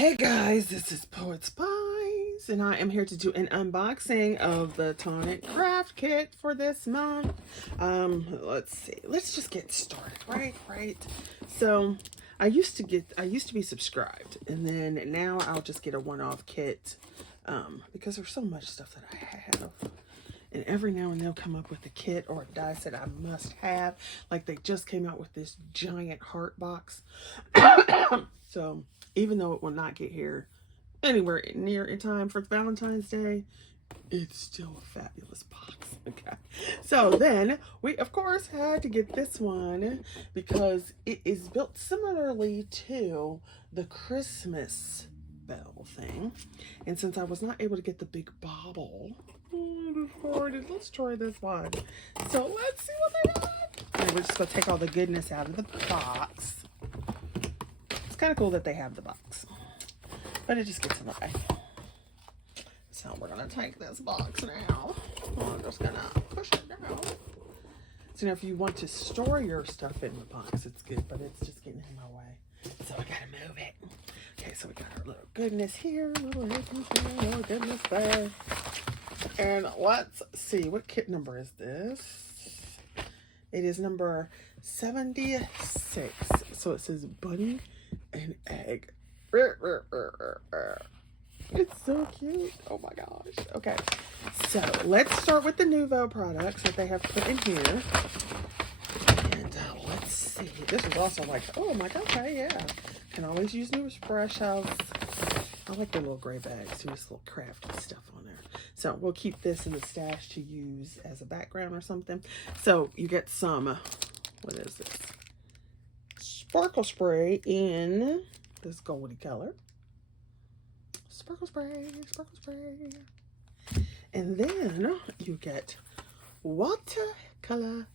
Hey guys, this is Poet Spice, and I am here to do an unboxing of the Tonic craft kit for this month. Let's see. Let's just get started, right? So, I used to be subscribed, and then now I'll just get a one-off kit, because there's so much stuff that I have. And every now and they'll come up with a kit or a die set I must have. Like they just came out with this giant heart box. So even though it will not get here anywhere near in time for Valentine's Day, it's still a fabulous box. Okay. So then we of course had to get this one because it is built similarly to the Christmas bell thing. And since I was not able to get the big bobble, let's try this one. So let's see what they got. And we're just gonna take all the goodness out of the box. It's kind of cool that they have the box, but it just gets in the way. So we're gonna take this box now. I'm just gonna push it down. So now if you want to store your stuff in the box, it's good, but it's just getting in my way. So I gotta move it. Okay, so we got our little goodness here, little goodness there. And let's see, what kit number is this? It is number 76. So it says bunny and egg. It's so cute. Oh my gosh. Okay. So let's start with the Nouveau products that they have put in here. And let's see. This is also like, oh my god, okay, yeah. Can always use new brush house. I like the little gray bags too, this little crafty stuff on there. So we'll keep this in the stash to use as a background or something. So you get some, what is this? Sparkle spray in this goldy color. Sparkle spray. And then you get watercolor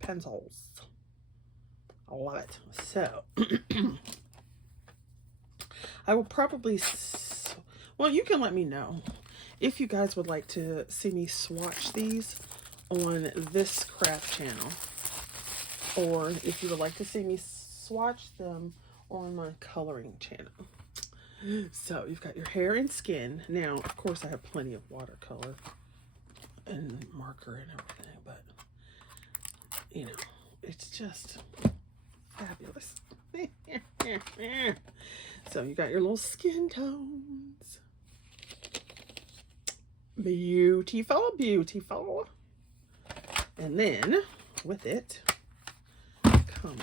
pencils. I love it. So I will probably, well, you can let me know if you guys would like to see me swatch these on this craft channel, or if you would like to see me swatch them on my coloring channel. So you've got your hair and skin. Now, of course, I have plenty of watercolor and marker and everything, but you know, it's just fabulous. So you got your little skin tones. Beautiful. And then with it comes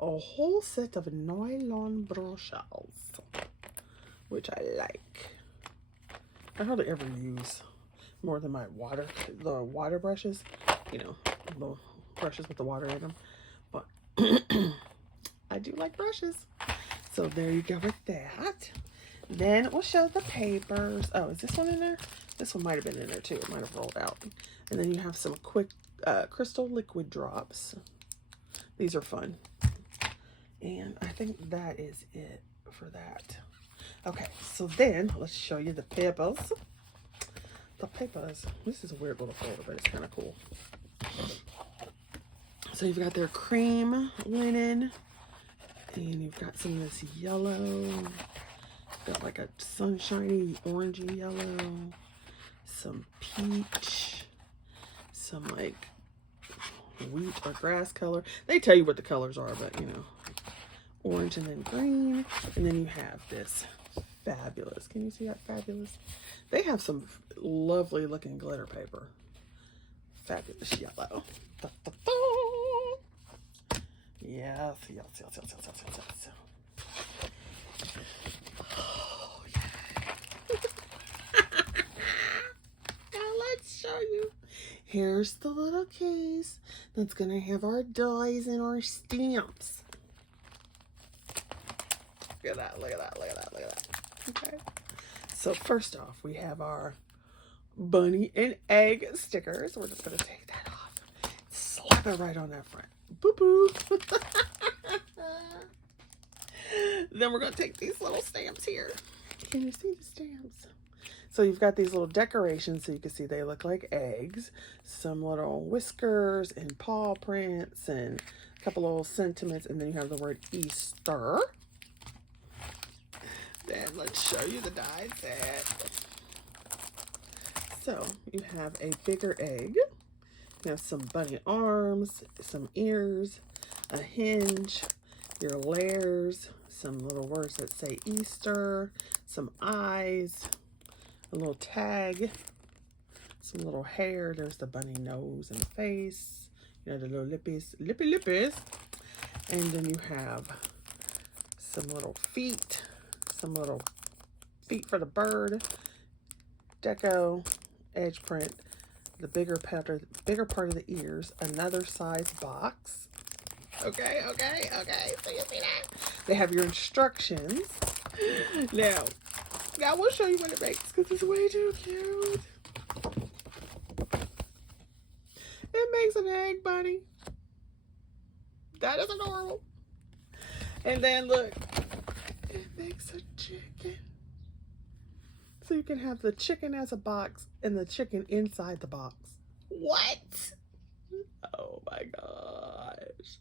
a whole set of nylon brushes, which I like. I hardly ever use more than the water brushes, you know, the brushes with the water in them, but I do like brushes. So there you go with that. Then we'll show the papers. Oh, is this one in there? This one might have been in there too. It might have rolled out. And then you have some quick crystal liquid drops. These are fun. And I think that is it for that. Okay, so then let's show you the papers. The papers. This is a weird little folder, but it's kind of cool. So you've got their cream linen. And you've got some of this yellow. Got like a sunshiny orangey yellow. Some peach. Some like wheat or grass color. They tell you what the colors are, but you know. Orange and then green. And then you have this fabulous. Can you see that fabulous? They have some lovely looking glitter paper. Fabulous yellow. Da, da, da. Yes. Oh, yeah. Now let's show you. Here's the little case that's gonna have our dies and our stamps. Look at that. Okay. So first off, we have our bunny and egg stickers. We're just gonna take that off. Slap it right on that front. Boo-boo. Then we're going to take these little stamps here. Can you see the stamps? So you've got these little decorations so you can see they look like eggs. Some little whiskers and paw prints and a couple little sentiments. And then you have the word Easter. Then let's show you the die set. So you have a bigger egg. You have some bunny arms, some ears, a hinge, your layers, some little words that say Easter, some eyes, a little tag, some little hair. There's the bunny nose and face. You know, the little lippies, lippies. And then you have some little feet, some little feet for the bird, deco, edge print, the bigger part of the ears, another size box. Okay. So you see that? They have your instructions. Now we'll show you what it makes because it's way too cute. It makes an egg bunny. That is adorable. And then look, it makes a chicken. So you can have the chicken as a box and the chicken inside the box. What? Oh my gosh.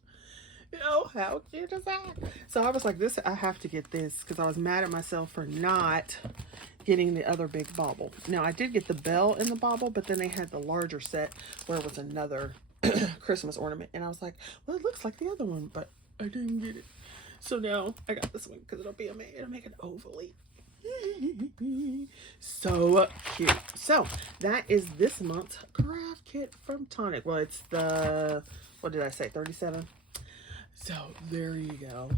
Oh, how cute is that? So I was like, I have to get this because I was mad at myself for not getting the other big bauble. Now I did get the bell in the bauble, but then they had the larger set where it was another Christmas ornament. And I was like, well, it looks like the other one, but I didn't get it. So now I got this one because it'll make an ovally. So cute. So that is this month's craft kit from Tonic. Well, it's the, what did I say, 37? So there you go.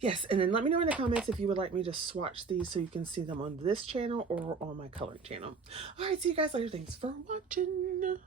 Yes, and then let me know in the comments if you would like me to swatch these so you can see them on this channel or on my colored channel. All right, see you guys later. Thanks for watching.